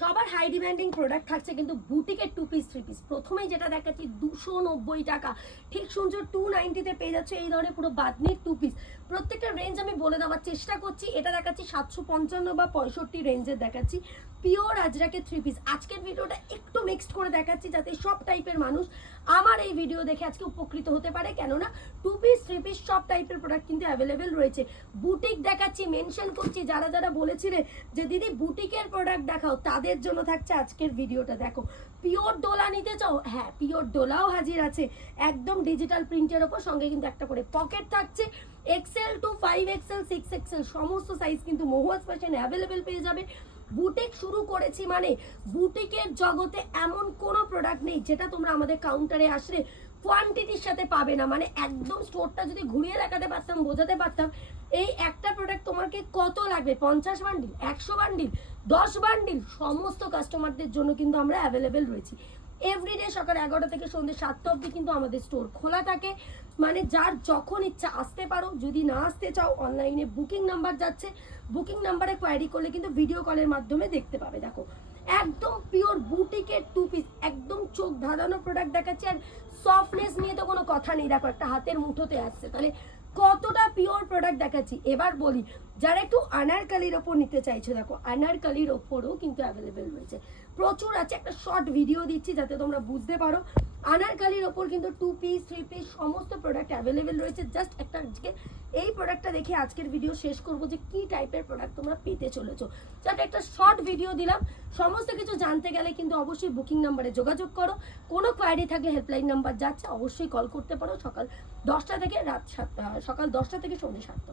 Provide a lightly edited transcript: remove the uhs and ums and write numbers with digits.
সবার high demanding product থাকছে কিন্তু বুটিকের 2 পিস 3 পিস। প্রথমেই যেটা দেখাচ্ছি 290 টাকা, ঠিক শুনছো 290-তে পেয়ে যাচ্ছে এই ধরনের পুরো বাদনির 2 পিস। প্রত্যেকটা রেঞ্জ আমি বলে দেওয়ার চেষ্টা করছি। এটা দেখাচ্ছি 755 বা 65 রেঞ্জের দেখাচ্ছি, পিওর আজরাকের 3 পিস। আজকের ভিডিওটা একটু মিক্সড করে দেখাচ্ছি যাতে সব টাইপের মানুষ আমার এই ভিডিও দেখে আজকে উপকৃত হতে পারে, কেননা 2 পিস 3 পিস সব টাইপের প্রোডাক্ট কিন্তু অ্যাভেলেবেল রয়েছে। বুটিক দেখাচ্ছি, মেনশন করছি যারা যারা বলেছিলে যে দিদি বুটিকের প্রোডাক্ট দেখাও, তাদের জন্য থাকছে আজকের ভিডিওটা। দেখো পিওর ডোলা নিতে চাও, হ্যাঁ পিওর ডোলাও হাজির আছে, একদম ডিজিটাল প্রিন্টের ওপর, সঙ্গে কিন্তু একটা করে পকেট থাকছে। এক্সেল টু 5XL 6XL সমস্ত সাইজ কিন্তু মহুয়াস ফ্যাশন অ্যাভেলেবেল পেয়ে যাবে। বুটিক শুরু করেছি মানে বুটিকের জগতে এমন কোনো প্রোডাক্ট নেই যেটা তোমরা আমাদের কাউন্টারে আসলে কোয়ান্টিটির সাথে পাবে না। মানে একদম স্টোরটা যদি ঘুরিয়ে দেখাতে পারতাম, বোঝাতে পারতাম এই একটা প্রোডাক্ট তোমাকে কত লাগবে, 50 বান্ডিল, 100 বান্ডিল, 10 বান্ডিল, সমস্ত কাস্টমারদের জন্য কিন্তু আমরা অ্যাভেলেবেল রয়েছি। এভরিডে সকাল 11টা থেকে সন্ধ্যে 7টা অবধি কিন্তু আমাদের স্টোর খোলা থাকে। মানে যার যখন ইচ্ছা আসতে পারো, যদি না আসতে চাও অনলাইনে বুকিং নাম্বার যাচ্ছে, বুকিং নাম্বারে কোয়ারি করলে কিন্তু ভিডিও কলের মাধ্যমে দেখতে পাবে। দেখো একদম পিওর বুটিকের 2 পিস, একদম চোখ ধাঁধানো প্রোডাক্ট দেখাচ্ছে। আর সফটনেস নিয়ে তো কোনো কথা নেই, দেখো একটা হাতের মুঠোতে আসছে, তাহলে কতটা পিওর প্রোডাক্ট দেখাচ্ছি। এবার বলি যারা একটু আনারকালির ওপর নিতে চাইছো, দেখো আনারকালির ওপরও কিন্তু অ্যাভেলেবেল রয়েছে, প্রচুর আছে। একটা শর্ট ভিডিও দিচ্ছি যাতে তোমরা বুঝতে পারো। আনারকালির ওপর কিন্তু 2 পিস 3 পিস সমস্ত প্রোডাক্ট অ্যাভেলেবেল রয়েছে। জাস্ট একটা আজকে এই প্রোডাক্টটা দেখে আজকের ভিডিও শেষ করবো যে কি টাইপের প্রোডাক্ট তোমরা পেতে চলেছো। যাতে একটা শর্ট ভিডিও দিলাম, সমস্ত কিছু জানতে গেলে কিন্তু অবশ্যই বুকিং নাম্বারে যোগাযোগ করো। কোনো কোয়ারি থাকলে হেল্পলাইন নাম্বার যাচ্ছে, অবশ্যই কল করতে পারো। সকাল 10টা থেকে সন্ধ্যে 7টা।